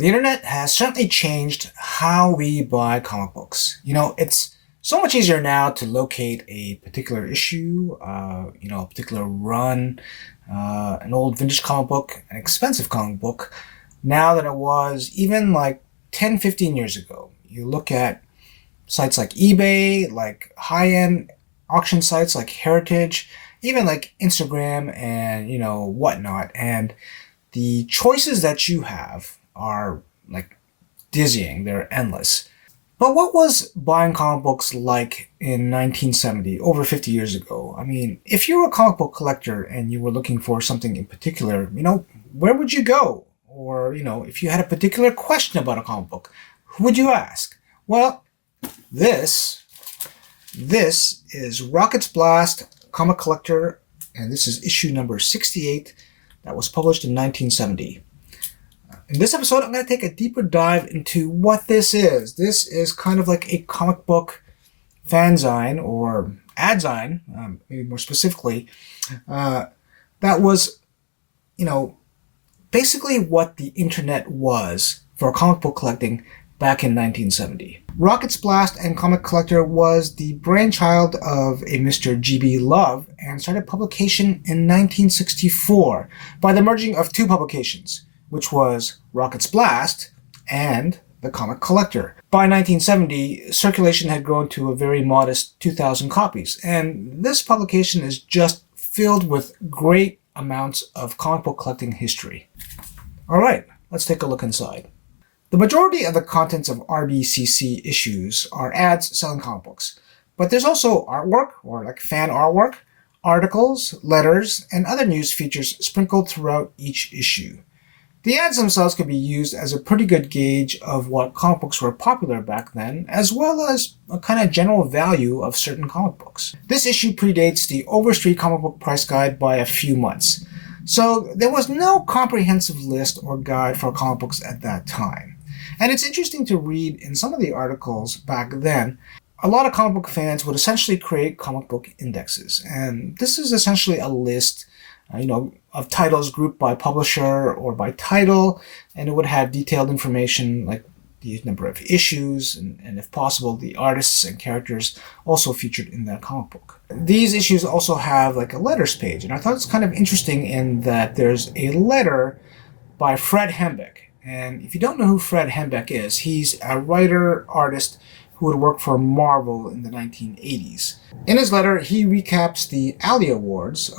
The internet has certainly changed how we buy comic books. It's so much easier now to locate a particular issue, a particular run, an old vintage comic book, an expensive comic book, now than it was even like 10, 15 years ago. You look at sites like eBay, like high-end auction sites like Heritage, even like Instagram and, whatnot. And the choices that you have are like dizzying. They're endless. But what was buying comic books like in 1970, over 50 years ago? I mean, if you were a comic book collector and you were looking for something in particular, where would you go? Or, if you had a particular question about a comic book, who would you ask? Well, this is Rocket's Blast Comicollector, and this is issue number 68 that was published in 1970. In this episode, I'm going to take a deeper dive into what this is. This is kind of like a comic book fanzine, or adzine, maybe more specifically, that was, basically what the internet was for comic book collecting back in 1970. Rocket's Blast and Comicollector was the brainchild of a Mr. G.B. Love and started publication in 1964 by the merging of two publications, which was Rocket's Blast and the Comicollector. By 1970, circulation had grown to a very modest 2,000 copies, and this publication is just filled with great amounts of comic book collecting history. Alright, let's take a look inside. The majority of the contents of RBCC issues are ads selling comic books, but there's also artwork, or like fan artwork, articles, letters, and other news features sprinkled throughout each issue. The ads themselves can be used as a pretty good gauge of what comic books were popular back then, as well as a kind of general value of certain comic books. This issue predates the Overstreet comic book price guide by a few months, so there was no comprehensive list or guide for comic books at that time. And it's interesting to read in some of the articles back then, a lot of comic book fans would essentially create comic book indexes. And this is essentially a list, of titles grouped by publisher or by title, and it would have detailed information like the number of issues and if possible, the artists and characters also featured in that comic book. These issues also have like a letters page, and I thought it's kind of interesting in that there's a letter by Fred Hembeck. And if you don't know who Fred Hembeck is, he's a writer, artist who would work for Marvel in the 1980s. In his letter, he recaps the Alley Awards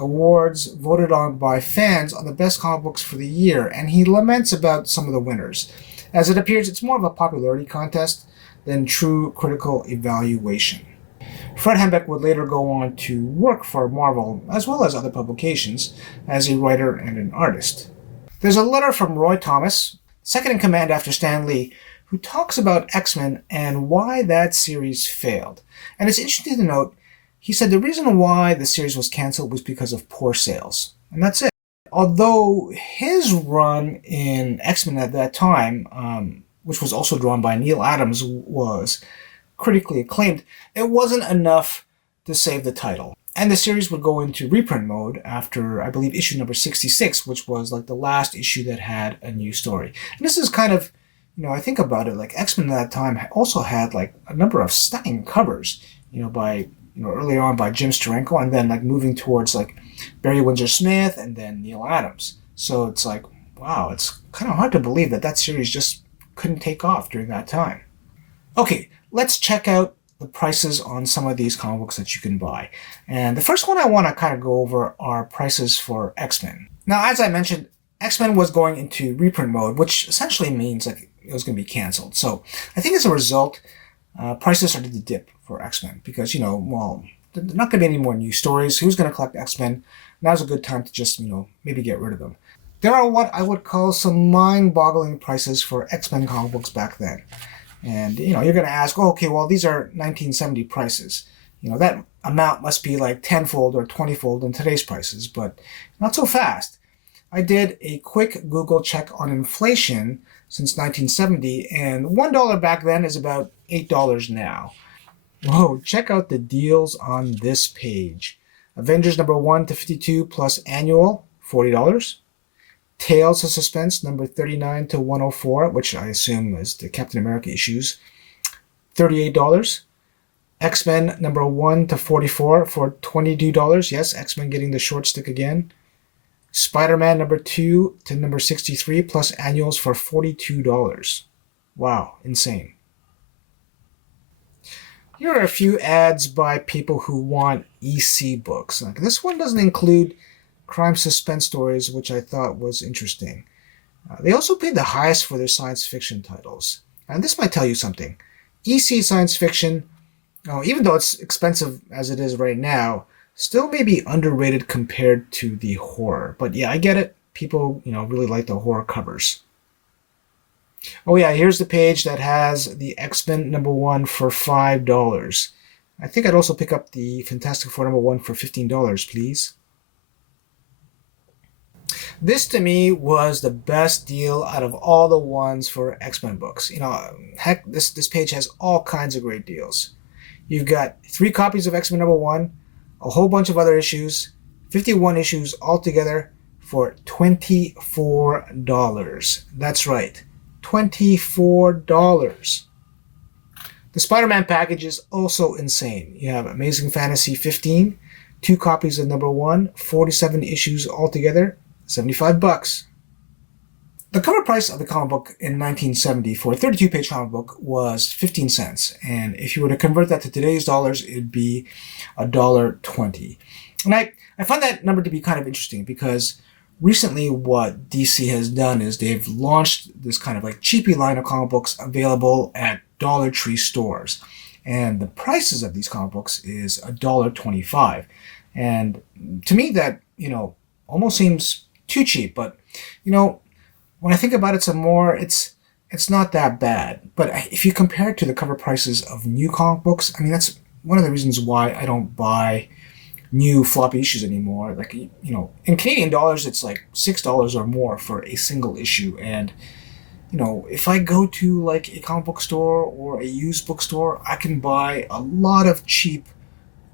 voted on by fans on the best comic books for the year, and he laments about some of the winners. As it appears, it's more of a popularity contest than true critical evaluation. Fred Hembeck would later go on to work for Marvel, as well as other publications, as a writer and an artist. There's a letter from Roy Thomas, second in command after Stan Lee, who talks about X-Men and why that series failed. And it's interesting to note, he said the reason why the series was canceled was because of poor sales. And that's it. Although his run in X-Men at that time, which was also drawn by Neil Adams, was critically acclaimed, it wasn't enough to save the title. And the series would go into reprint mode after, I believe, issue number 66, which was like the last issue that had a new story. And this is kind of, I think about it, like X-Men at that time also had like a number of stunning covers, by, early on by Jim Steranko, and then like moving towards like Barry Windsor Smith and then Neil Adams. So it's like, wow, it's kind of hard to believe that series just couldn't take off during that time. Okay, let's check out the prices on some of these comic books that you can buy. And the first one I want to kind of go over are prices for X-Men. Now, as I mentioned, X-Men was going into reprint mode, which essentially means like it was going to be canceled. So I think as a result, prices started to dip for X-Men because, there's not going to be any more new stories. Who's going to collect X-Men? Now's a good time to just, maybe get rid of them. There are what I would call some mind-boggling prices for X-Men comic books back then. And, you're going to ask, okay, well, these are 1970 prices. That amount must be like 10-fold or 20-fold in today's prices, but not so fast. I did a quick Google check on inflation since 1970, and $1 back then is about $8 now. Whoa, check out the deals on this page. Avengers number 1 to 52 plus annual, $40. Tales of Suspense, number 39 to 104, which I assume is the Captain America issues, $38. X-Men number 1 to 44 for $22. Yes, X-Men getting the short stick again. Spider-Man number 2 to number 63 plus annuals for $42. Wow, insane. Here are a few ads by people who want EC books. Like this one doesn't include crime suspense stories, which I thought was interesting. They also paid the highest for their science fiction titles. And this might tell you something. EC science fiction, even though it's expensive as it is right now, still may be underrated compared to the horror. But yeah, I get it. People, really like the horror covers. Oh yeah, here's the page that has the X-Men number 1 for $5. I think I'd also pick up the Fantastic Four number 1 for $15, please. This to me was the best deal out of all the ones for X-Men books. Heck, this page has all kinds of great deals. You've got 3 copies of X-Men number 1, a whole bunch of other issues, 51 issues altogether for $24. That's right, $24. The Spider-Man package is also insane. You have Amazing Fantasy 15, 2 copies of number 1, 47 issues altogether, $75. The cover price of the comic book in 1970 for a 32-page comic book was 15 cents. And if you were to convert that to today's dollars, it'd be $1.20. And I find that number to be kind of interesting because recently what DC has done is they've launched this kind of like cheapy line of comic books available at Dollar Tree stores. And the prices of these comic books is $1.25. And to me that, almost seems too cheap. But, when I think about it some more, it's not that bad. But if you compare it to the cover prices of new comic books, that's one of the reasons why I don't buy new floppy issues anymore. Like, in Canadian dollars, it's like $6 or more for a single issue. And, if I go to like a comic book store or a used bookstore, I can buy a lot of cheap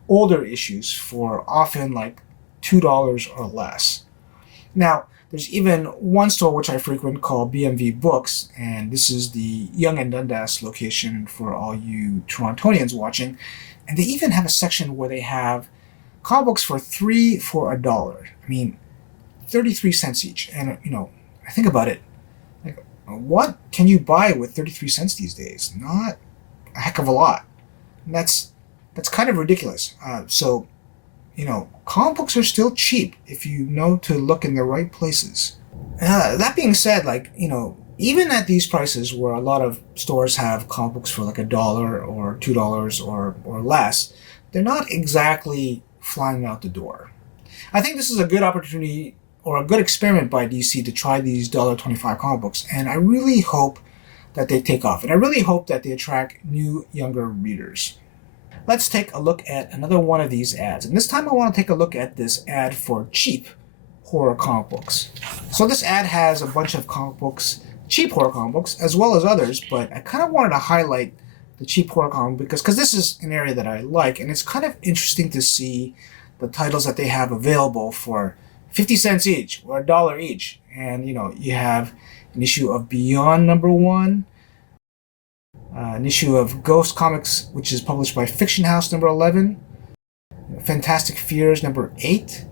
older issues for often like $2 or less. Now, there's even one store which I frequent called BMV Books, and this is the Yonge and Dundas location for all you Torontonians watching. And they even have a section where they have comic books for $3 for $1. 33 cents each. And, I think about it, like, what can you buy with 33 cents these days? Not a heck of a lot. And that's kind of ridiculous. So, comic books are still cheap if you know to look in the right places. That being said, even at these prices where a lot of stores have comic books for like $1 or $2 or less, they're not exactly flying out the door. I think this is a good opportunity or a good experiment by DC to try these $1.25 comic books, and I really hope that they take off, and I really hope that they attract new, younger readers. Let's take a look at another one of these ads. And this time I want to take a look at this ad for cheap horror comic books. So this ad has a bunch of comic books, cheap horror comic books, as well as others, but I kind of wanted to highlight the cheap horror comic because this is an area that I like, and it's kind of interesting to see the titles that they have available for 50 cents each or $1 each. And, you have an issue of Beyond number 1, an issue of Ghost Comics, which is published by Fiction House, number 11. Fantastic Fears, number 8.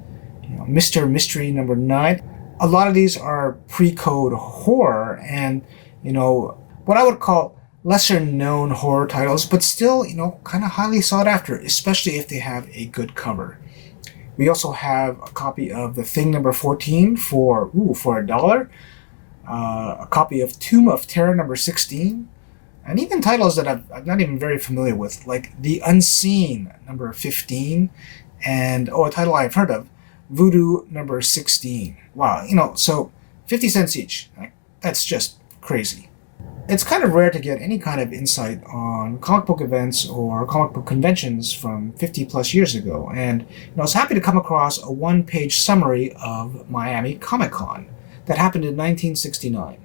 Mr. Mystery, number 9. A lot of these are pre-code horror and, what I would call lesser-known horror titles, but still, kind of highly sought after, especially if they have a good cover. We also have a copy of The Thing, number 14 for $1. A copy of Tomb of Terror, number 16. And even titles that I'm not even very familiar with, like The Unseen, number 15, and a title I've heard of, Voodoo, number 16. Wow, so 50 cents each. That's just crazy. It's kind of rare to get any kind of insight on comic book events or comic book conventions from 50 plus years ago, and I was happy to come across a one-page summary of Miami Comic Con that happened in 1969.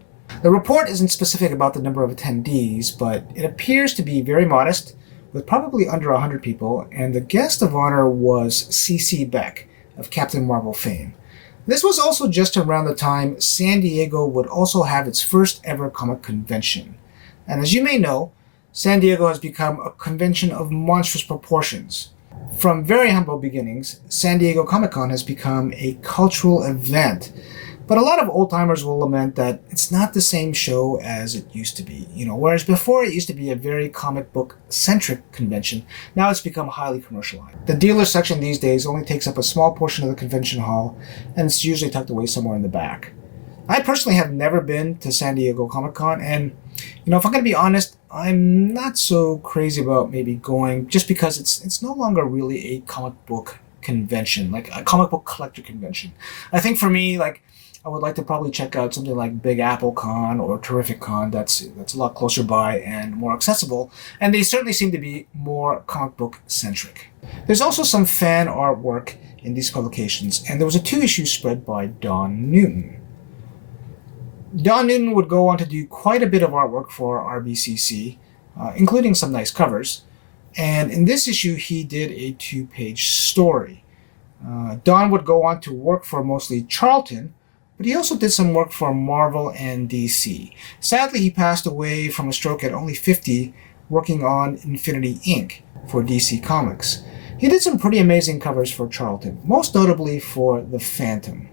The report isn't specific about the number of attendees, but it appears to be very modest, with probably under 100 people, and the guest of honor was C.C. Beck of Captain Marvel fame. This was also just around the time San Diego would also have its first ever comic convention. And as you may know, San Diego has become a convention of monstrous proportions. From very humble beginnings, San Diego Comic-Con has become a cultural event. But a lot of old-timers will lament that it's not the same show as it used to be. Whereas before it used to be a very comic book-centric convention, now it's become highly commercialized. The dealer section these days only takes up a small portion of the convention hall, and it's usually tucked away somewhere in the back. I personally have never been to San Diego Comic-Con, and if I'm going to be honest, I'm not so crazy about maybe going just because it's no longer really a comic book convention, like a comic book collector convention. I think for me, I would like to probably check out something like Big Apple Con or Terrific Con that's a lot closer by and more accessible, and they certainly seem to be more comic book centric. There's also some fan artwork in these publications, and there was a 2-issue spread by Don Newton. Don Newton would go on to do quite a bit of artwork for RBCC, including some nice covers, and in this issue he did a 2-page story. Don would go on to work for mostly Charlton, but he also did some work for Marvel and DC. Sadly, he passed away from a stroke at only 50, working on Infinity Inc. for DC Comics. He did some pretty amazing covers for Charlton, most notably for The Phantom.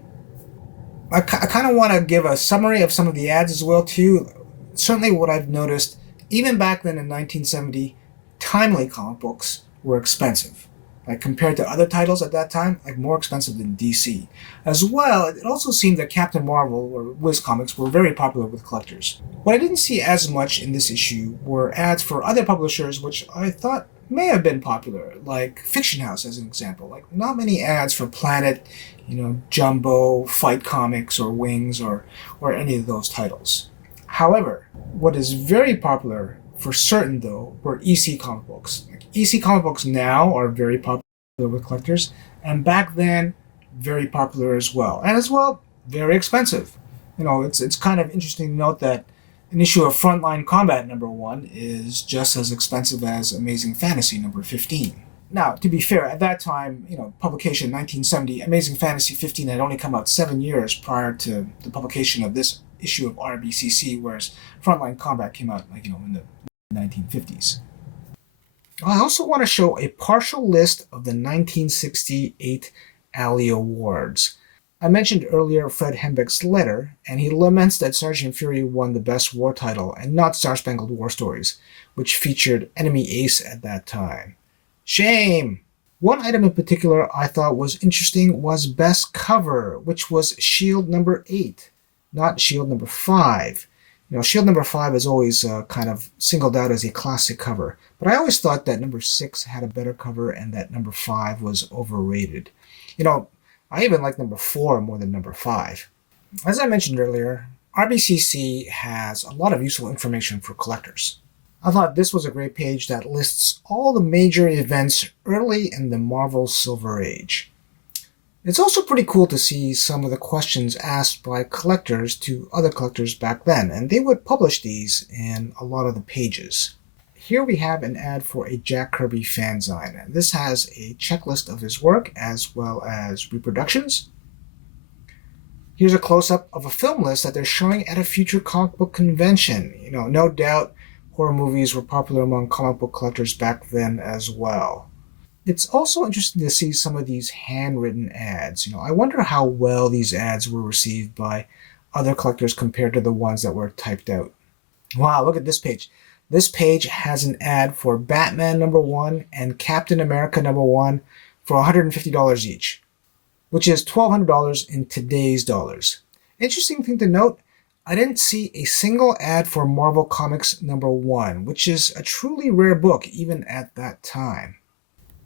I kind of want to give a summary of some of the ads as well, too. Certainly what I've noticed, even back then in 1970, timely comic books were expensive. Compared to other titles at that time, more expensive than DC. As well, it also seemed that Captain Marvel or Wiz Comics were very popular with collectors. What I didn't see as much in this issue were ads for other publishers which I thought may have been popular, like Fiction House as an example. Not many ads for Planet, Jumbo, Fight Comics, or Wings, or any of those titles. However, what is very popular for certain, though, were EC comic books. EC comic books now are very popular with collectors, and back then, very popular as well. And as well, very expensive. It's kind of interesting to note that an issue of Frontline Combat #1 is just as expensive as Amazing Fantasy #15. Now, to be fair, at that time, publication 1970, Amazing Fantasy 15 had only come out 7 years prior to the publication of this issue of RBCC, whereas Frontline Combat came out, in the 1950s. I also want to show a partial list of the 1968 Alley Awards. I mentioned earlier Fred Hembeck's letter, and he laments that Sergeant Fury won the Best War title and not Star-Spangled War Stories, which featured Enemy Ace at that time. Shame! One item in particular I thought was interesting was Best Cover, which was Shield #8, not Shield #5. Shield #5 is always kind of singled out as a classic cover, but I always thought that #6 had a better cover and that #5 was overrated. I even like #4 more than #5. As I mentioned earlier, RBCC has a lot of useful information for collectors. I thought this was a great page that lists all the major events early in the Marvel Silver Age. It's also pretty cool to see some of the questions asked by collectors to other collectors back then, and they would publish these in a lot of the pages. Here we have an ad for a Jack Kirby fanzine. This has a checklist of his work as well as reproductions. Here's a close-up of a film list that they're showing at a future comic book convention. No doubt horror movies were popular among comic book collectors back then as well. It's also interesting to see some of these handwritten ads. I wonder how well these ads were received by other collectors compared to the ones that were typed out. Wow, look at this page. This page has an ad for Batman #1 and Captain America #1 for $150 each, which is $1,200 in today's dollars. Interesting thing to note, I didn't see a single ad for Marvel Comics #1, which is a truly rare book even at that time.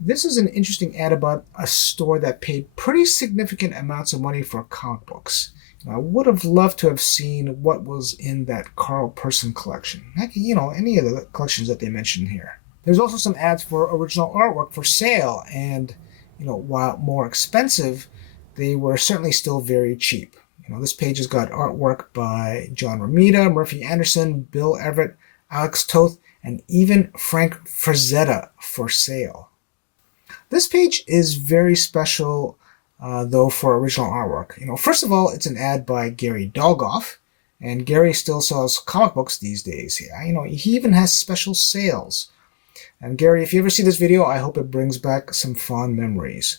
This is an interesting ad about a store that paid pretty significant amounts of money for comic books. I would have loved to have seen what was in that Carl Person collection. Heck, any of the collections that they mentioned here. There's also some ads for original artwork for sale, and while more expensive, they were certainly still very cheap. This page has got artwork by John Romita, Murphy Anderson, Bill Everett, Alex Toth, and even Frank Frazetta for sale. This page is very special though, for original artwork. First of all, it's an ad by Gary Dolgoff, and Gary still sells comic books these days. He even has special sales. And Gary, if you ever see this video, I hope it brings back some fond memories.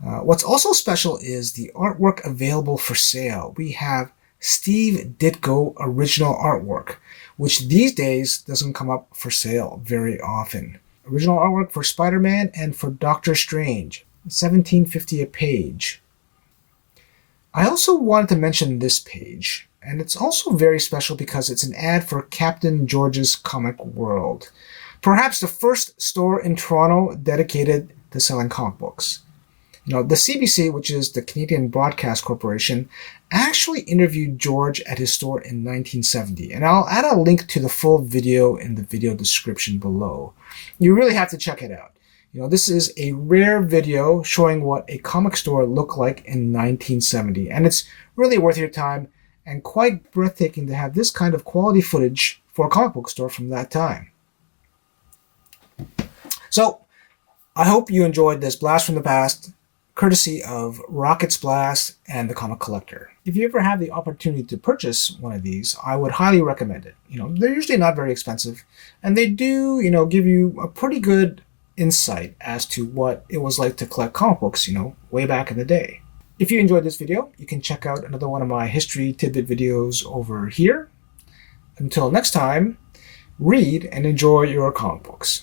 What's also special is the artwork available for sale. We have Steve Ditko original artwork, which these days doesn't come up for sale very often. Original artwork for Spider-Man and for Doctor Strange, $17.50 a page. I also wanted to mention this page, and it's also very special because it's an ad for Captain George's Comic World, perhaps the first store in Toronto dedicated to selling comic books. The CBC, which is the Canadian Broadcast Corporation, actually interviewed George at his store in 1970, and I'll add a link to the full video in the video description below. You really have to check it out. This is a rare video showing what a comic store looked like in 1970, and it's really worth your time and quite breathtaking to have this kind of quality footage for a comic book store from that time. So, I hope you enjoyed this blast from the past, courtesy of Rocket's Blast and the Comicollector. If you ever have the opportunity to purchase one of these, I would highly recommend it. They're usually not very expensive, and they do, give you a pretty good insight as to what it was like to collect comic books, way back in the day. If you enjoyed this video, you can check out another one of my history tidbit videos over here. Until next time, read and enjoy your comic books.